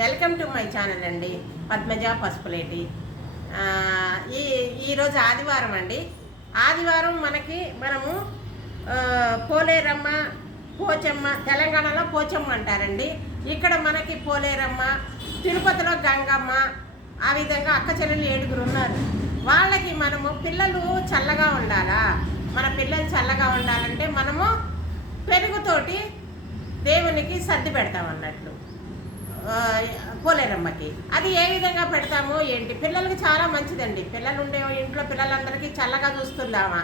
Welcome to my channel అండి, పద్మజ పసుపులేటి. ఈరోజు ఆదివారం అండి. ఆదివారం మనము పోలేరమ్మ, పోచమ్మ, తెలంగాణలో పోచమ్మ అంటారండి. ఇక్కడ మనకి పోలేరమ్మ, తిరుపతిలో గంగమ్మ, ఆ విధంగా అక్క చెల్లెలు 7 ఉన్నారు. వాళ్ళకి మనము పిల్లలు చల్లగా ఉండాలా, మన పిల్లలు చల్లగా ఉండాలంటే మనము పెరుగుతోటి దేవునికి సర్ది పెడతాం అన్నట్లు. పోలేరమ్మకి అది ఏ విధంగా పెడతాము ఏంటి, పిల్లలకి చాలా మంచిదండి. పిల్లలు ఉండే ఇంట్లో పిల్లలందరికీ చల్లగా చూస్తుందామా.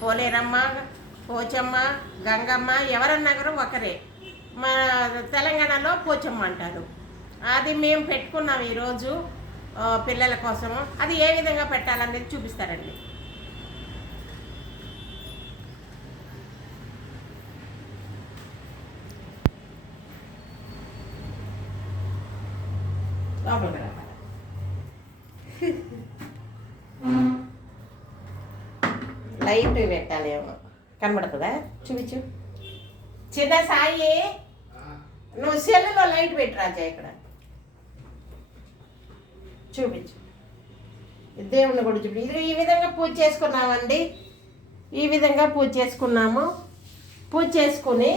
పోలేరమ్మ, పోచమ్మ, గంగమ్మ ఎవరన్నా కూడా ఒకరే. మన తెలంగాణలో పోచమ్మ అంటారు. అది మేము పెట్టుకున్నాం ఈరోజు పిల్లల కోసము. అది ఏ విధంగా పెట్టాలనేది చూపిస్తారండి. లైట్ పెట్టాలేమో, కనబడుతుందా? చూపించు. చిన్న సాయి, నువ్వు సెల్లులో లైట్ పెట్టి రాజా, ఇక్కడ చూపించు. దేవుణ్ణి కూడా చూపి. ఇది ఈ విధంగా పూజ చేసుకున్నామండి. ఈ విధంగా పూజ చేసుకున్నాము. పూజ చేసుకుని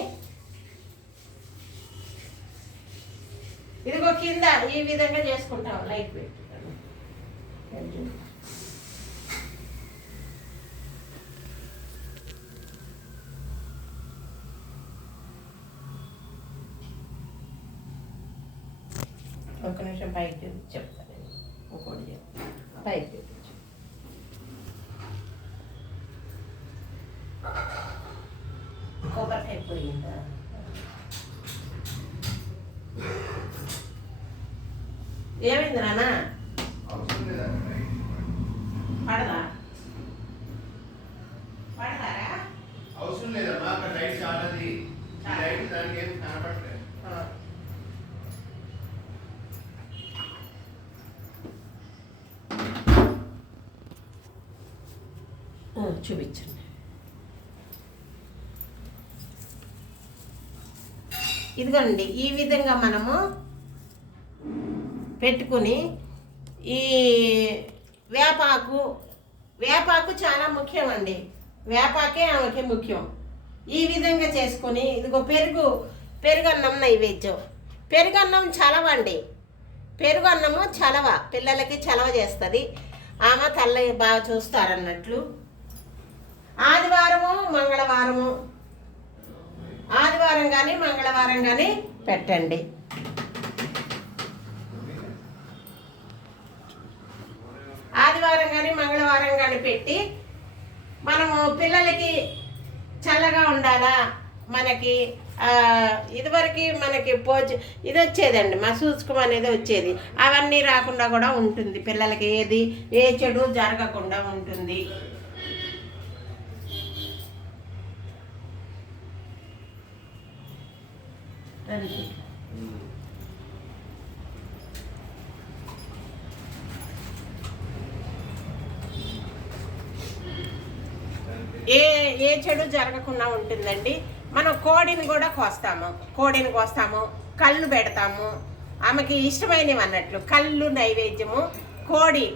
ఇదిగో కింద ఈ విధంగా చేసుకుంటాము. లైట్ పెట్టుకుంటాను. ఒక నిమిషం పైకి చెప్తాను. ఇంకోటి పైకి చూపించు. కొబ్బరికాయ పోయిందా? ఏమైంది నాన్న? పడదా? పడతారా? అవసరం లేదమ్మా, అక్కడ లైట్ చాలది. లైట్ దానికి ఏం కనపడలేదు. చూపించండి. ఇదిగోండి, ఈ విధంగా మనము పెట్టుకుని ఈ వేపాకు చాలా ముఖ్యం అండి. వేపాకే ఆమెకి ముఖ్యం. ఈ విధంగా చేసుకొని ఇదిగో పెరుగన్నం నైవేద్యం. పెరుగన్నం చలవ అండి. పెరుగన్నము చలవ, పిల్లలకి చలవ చేస్తుంది. ఆమె తల్లి బాగా చూస్తారన్నట్లు. ఆదివారం కానీ మంగళవారం కానీ పెట్టండి. ఆదివారం కానీ మంగళవారం కానీ పెట్టి మనము పిల్లలకి చల్లగా ఉండాలా. మనకి ఇదివరకు మనకి ఇది వచ్చేదండి, మసూచుకం అనేది వచ్చేది. అవన్నీ రాకుండా కూడా ఉంటుంది. పిల్లలకి ఏ చెడు జరగకుండా ఉంటుంది. ఏ చెడు జరగకుండా ఉంటుందండి. మనం కోడిని కూడా కోస్తాము, కళ్ళు పెడతాము. ఆమెకి ఇష్టమైనవి అన్నట్లు కళ్ళు నైవేద్యము.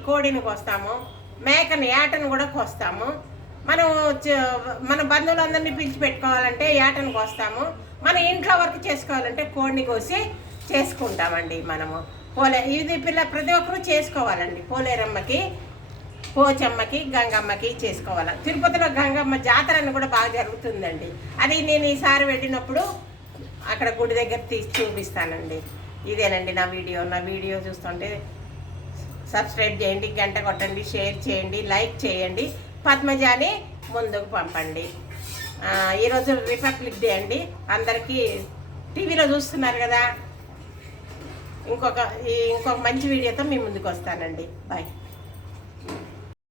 కోడిని కోస్తాము, మేకను ఏటను కూడా కోస్తాము. మన బంధువులందరినీ పిలిచి పెట్టుకోవాలంటే ఏటను కోస్తాము. మన ఇంట్లో వర్క్ చేసుకోవాలంటే కోడిని కోసి చేసుకుంటామండి. మనము ఇది ప్రతి ఒక్కరూ చేసుకోవాలండి. పోలేరమ్మకి, పోచమ్మకి, గంగమ్మకి చేసుకోవాలి. తిరుపతిలో గంగమ్మ జాతర అని కూడా బాగా జరుగుతుందండి. అది నేను ఈసారి వెళ్ళినప్పుడు అక్కడ గుడి దగ్గర తీసి చూపిస్తానండి. ఇదేనండి నా వీడియో చూస్తుంటే సబ్స్క్రైబ్ చేయండి, గంట కొట్టండి, షేర్ చేయండి, లైక్ చేయండి, పద్మజాని ముందుకు పంపండి. ఈరోజు రిపబ్లిక్ డే అండి. అందరికీ టీవీలో చూస్తున్నారు కదా. ఇంకొక మంచి వీడియోతో మీ ముందుకు వస్తానండి. బాయ్.